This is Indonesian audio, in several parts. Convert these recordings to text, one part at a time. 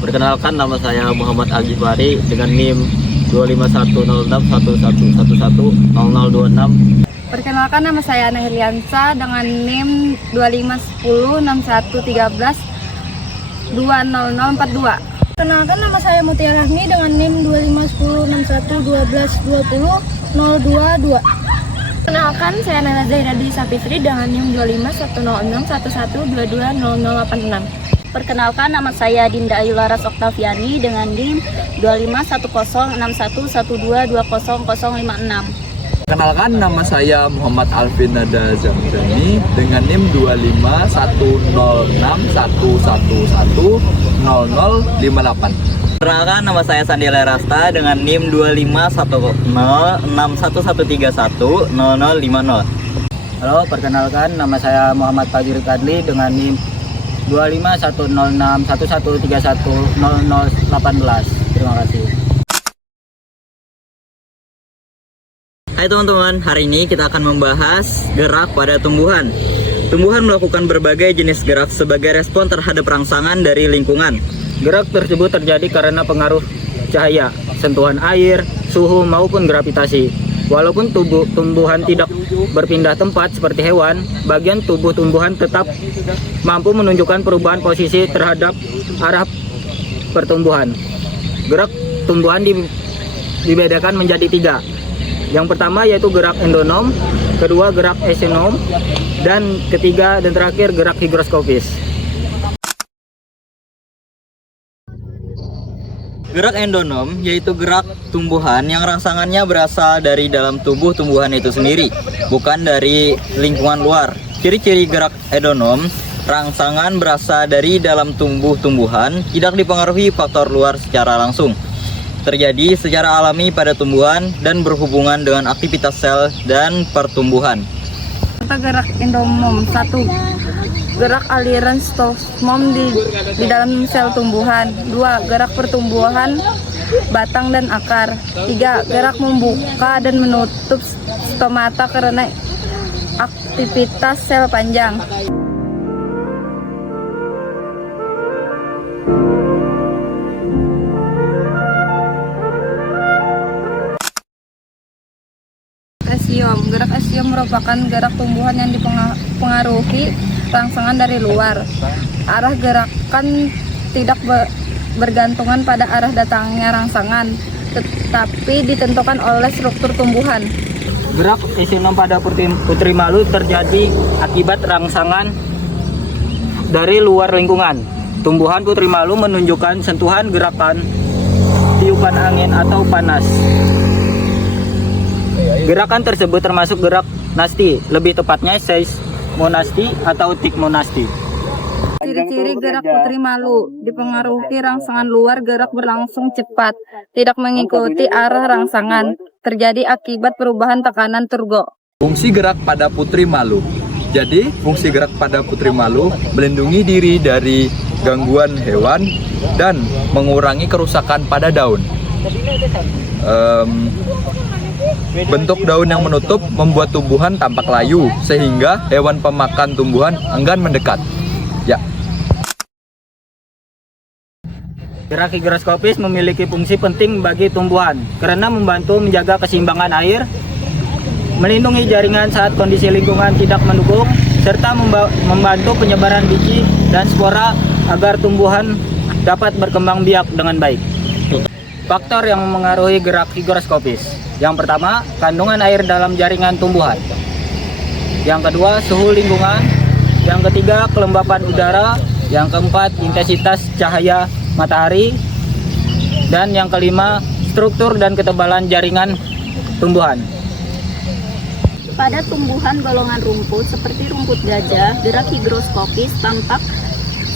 Perkenalkan, nama saya Muhammad Al-Jifari dengan NIM 25106110026. Perkenalkan, nama saya Ana Heliansa dengan NIM 25106113200042. Perkenalkan, nama saya Mutiara Rahmi dengan NIM 251061121022. Perkenalkan, saya Nana Zainadi Safitri dengan NIM 25106111220086. Perkenalkan, nama saya Dinda Ayu Laras Oktaviani dengan NIM 25106112200056. Perkenalkan, nama saya Muhammad Alvin Nada Zamzani dengan NIM 251011110058. Perkenalkan, nama saya Sandi Lerasta dengan NIM 25106113100050. Halo, perkenalkan, nama saya Muhammad Fajri Kadli dengan NIM 25106113100018. Terima kasih. Hai teman-teman, hari ini kita akan membahas gerak pada tumbuhan. Tumbuhan melakukan berbagai jenis gerak sebagai respon terhadap rangsangan dari lingkungan. Gerak tersebut terjadi karena pengaruh cahaya, sentuhan air, suhu maupun gravitasi. Walaupun tumbuhan tidak berpindah tempat seperti hewan, bagian tubuh tumbuhan tetap mampu menunjukkan perubahan posisi terhadap arah pertumbuhan. Gerak tumbuhan dibedakan menjadi 3. Yang pertama yaitu gerak endonom, kedua gerak exonom, dan ketiga dan terakhir gerak higroskopis. Gerak endonom yaitu gerak tumbuhan yang rangsangannya berasal dari dalam tubuh tumbuhan itu sendiri, bukan dari lingkungan luar. Ciri-ciri gerak endonom, rangsangan berasal dari dalam tubuh tumbuhan, tidak dipengaruhi faktor luar secara langsung. Terjadi secara alami pada tumbuhan dan berhubungan dengan aktivitas sel dan pertumbuhan. Gerak endomom 1. Gerak aliran stosmom di dalam sel tumbuhan. 2. Gerak pertumbuhan batang dan akar. 3. Gerak membuka dan menutup stomata karena aktivitas sel panjang. Gerak esium merupakan gerak tumbuhan yang dipengaruhi rangsangan dari luar. Arah gerakan tidak bergantungan pada arah datangnya rangsangan, tetapi ditentukan oleh struktur tumbuhan. Gerak esium pada putri malu terjadi akibat rangsangan dari luar lingkungan. Tumbuhan putri malu menunjukkan sentuhan gerakan tiupan angin atau panas. Gerakan tersebut termasuk gerak nasti, lebih tepatnya seismonasti atau tikmonasti. Ciri-ciri gerak putri malu dipengaruhi rangsangan luar, gerak berlangsung cepat, tidak mengikuti arah rangsangan, terjadi akibat perubahan tekanan turgo. Fungsi gerak pada putri malu. Jadi, fungsi gerak pada putri malu melindungi diri dari gangguan hewan dan mengurangi kerusakan pada daun. Bentuk daun yang menutup membuat tumbuhan tampak layu, sehingga hewan pemakan tumbuhan enggan mendekat. Ya. Gerak higroskopis memiliki fungsi penting bagi tumbuhan karena membantu menjaga keseimbangan air, melindungi jaringan saat kondisi lingkungan tidak mendukung, serta membantu penyebaran biji dan spora agar tumbuhan dapat berkembang biak dengan baik. Faktor yang mengaruhi gerak higroskopis. Yang pertama, kandungan air dalam jaringan tumbuhan. Yang kedua, suhu lingkungan. Yang ketiga, kelembapan udara. Yang keempat, intensitas cahaya matahari. Dan yang kelima, struktur dan ketebalan jaringan tumbuhan. Pada tumbuhan golongan rumput seperti rumput gajah, gerak higroskopis tampak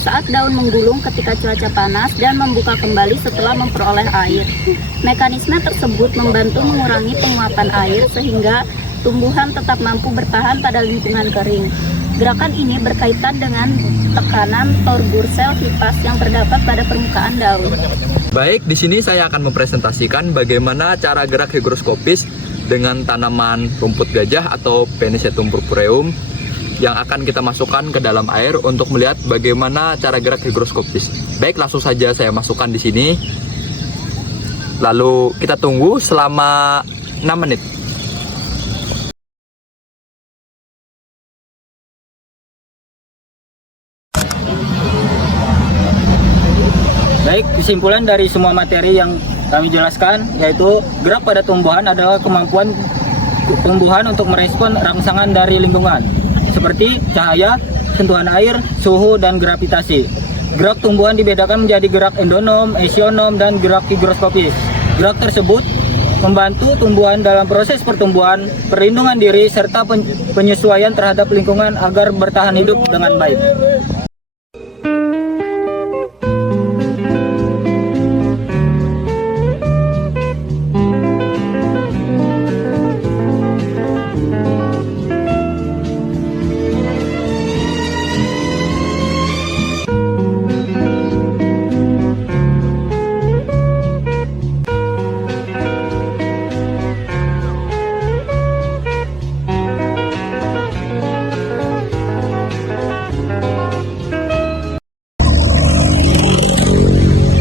saat daun menggulung ketika cuaca panas dan membuka kembali setelah memperoleh air. Mekanisme tersebut membantu mengurangi penguapan air sehingga tumbuhan tetap mampu bertahan pada lingkungan kering. Gerakan ini berkaitan dengan tekanan torbursel kipas yang terdapat pada permukaan daun. Baik, di sini saya akan mempresentasikan bagaimana cara gerak higroskopis dengan tanaman rumput gajah atau Penicetum purpureum yang akan kita masukkan ke dalam air untuk melihat bagaimana cara gerak higroskopis. Baik, langsung saja saya masukkan di sini. Lalu kita tunggu selama 6 menit. Baik, kesimpulan dari semua materi yang kami jelaskan yaitu gerak pada tumbuhan adalah kemampuan tumbuhan untuk merespon rangsangan dari lingkungan seperti cahaya, sentuhan air, suhu, dan gravitasi. Gerak tumbuhan dibedakan menjadi gerak endonom, esionom, dan gerak higroskopis. Gerak tersebut membantu tumbuhan dalam proses pertumbuhan, perlindungan diri, serta penyesuaian terhadap lingkungan agar bertahan hidup dengan baik.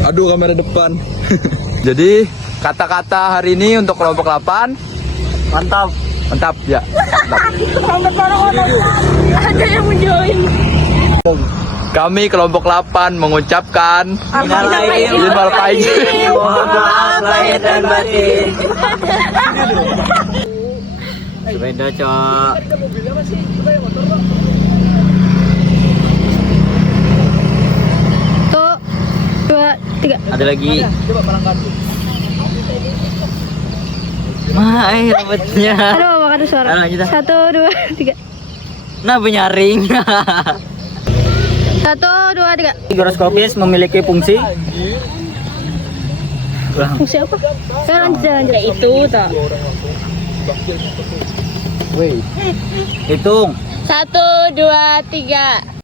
Aduh, kamera depan. Jadi kata-kata hari ini untuk kelompok 8. Mantap. Mantap ya. Ada yang menjoin. Kami kelompok 8 mengucapkan Minal aidin mohon maaf lahir dan batin. Sepeda, Cok. Tuh, 2, 3. Ada lagi. Mai rambutnya. Aduh, mama ada suara. Ayo, lanjut, ah. 1, 2, 3. Nah, penyaring. 1, 2, 3. Higroskopis memiliki fungsi. Fungsi apa? Lanjut. Itu tak. Hitung. 1, 2, 3.